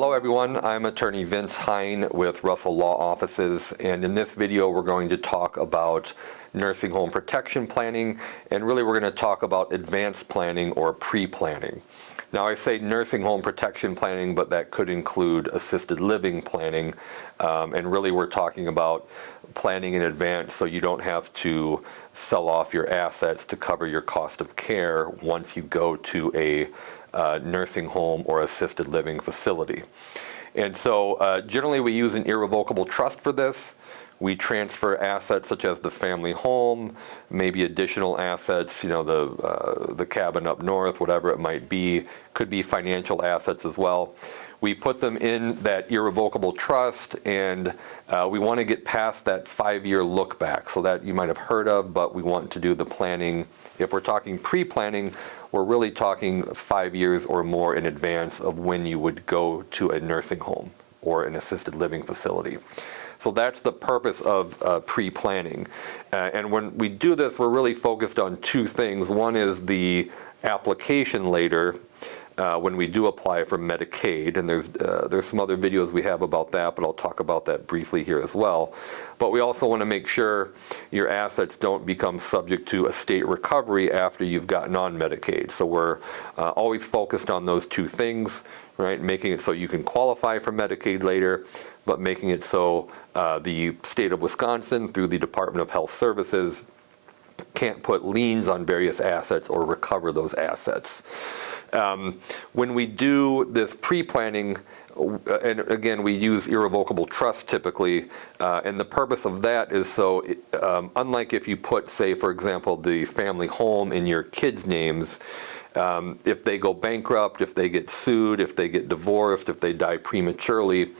Hello everyone, I'm attorney Vince Hein with Russell Law Offices, and in this video we're going to talk about nursing home protection planning, and really we're going to talk about advanced planning or pre-planning. Now I say nursing home protection planning, but that could include assisted living planning, and really we're talking about planning in advance so you don't have to sell off your assets to cover your cost of care once you go to a nursing home or assisted living facility. And so generally we use an irrevocable trust for this. We transfer assets such as the family home, maybe additional assets, the cabin up north, whatever it might be, could be financial assets as well. We put them in that irrevocable trust, and we want to get past that 5-year look back. So that you might have heard of, but we want to do the planning. If we're talking pre-planning, we're really talking 5 years or more in advance of when you would go to a nursing home or an assisted living facility. So that's the purpose of pre-planning. And when we do this, we're really focused on two things. One is the application later, when we do apply for Medicaid, and there's some other videos we have about that, but I'll talk about that briefly here as well. But we also want to make sure your assets don't become subject to estate recovery after you've gotten on Medicaid. So we're always focused on those two things, right? Making it so you can qualify for Medicaid later, but making it so the state of Wisconsin, through the Department of Health Services, can't put liens on various assets or recover those assets. When we do this pre-planning, and again, we use irrevocable trust typically, and the purpose of that is so, unlike if you put, say, for example, the family home in your kids' names, if they go bankrupt, if they get sued, if they get divorced, if they die prematurely,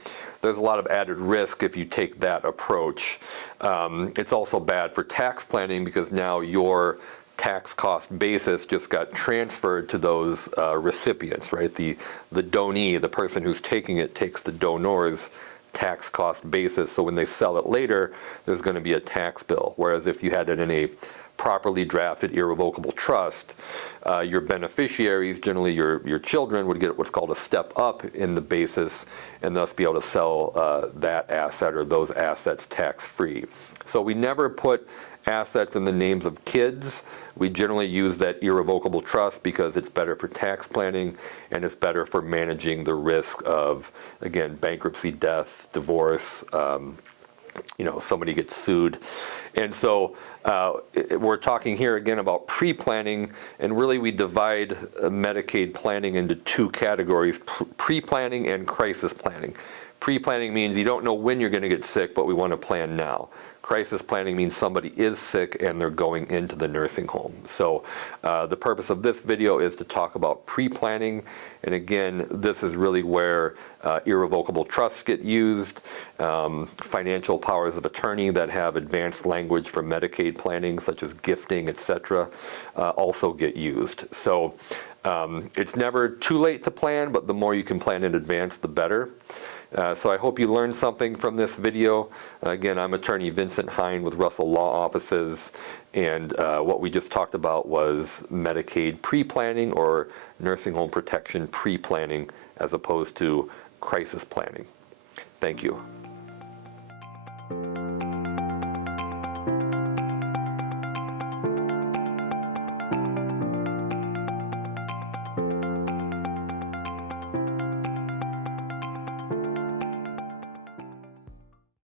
there's a lot of added risk if you take that approach. It's also bad for tax planning because now your tax cost basis just got transferred to those recipients, right? The donee, the person who's taking it, takes the donor's tax cost basis, so when they sell it later, there's going to be a tax bill. Whereas if you had it in a properly drafted irrevocable trust, your beneficiaries, generally your children, would get what's called a step up in the basis and thus be able to sell that asset or those assets tax-free. So we never put assets in the names of kids. We generally use that irrevocable trust because it's better for tax planning and it's better for managing the risk of, again, bankruptcy, death, divorce, somebody gets sued. And so we're talking here again about pre-planning, and really we divide Medicaid planning into two categories, pre-planning and crisis planning. Pre-planning means you don't know when you're going to get sick, but we want to plan now. Crisis planning means somebody is sick and they're going into the nursing home. So the purpose of this video is to talk about pre-planning, and again, this is really where irrevocable trusts get used, financial powers of attorney that have advanced language for Medicaid planning, such as gifting, etc., also get used. So it's never too late to plan, but the more you can plan in advance, the better. So I hope you learned something from this video. Again, I'm attorney Vincent Hein with Russell Law Offices, and what we just talked about was Medicaid pre-planning or nursing home protection pre-planning as opposed to crisis planning. Thank you.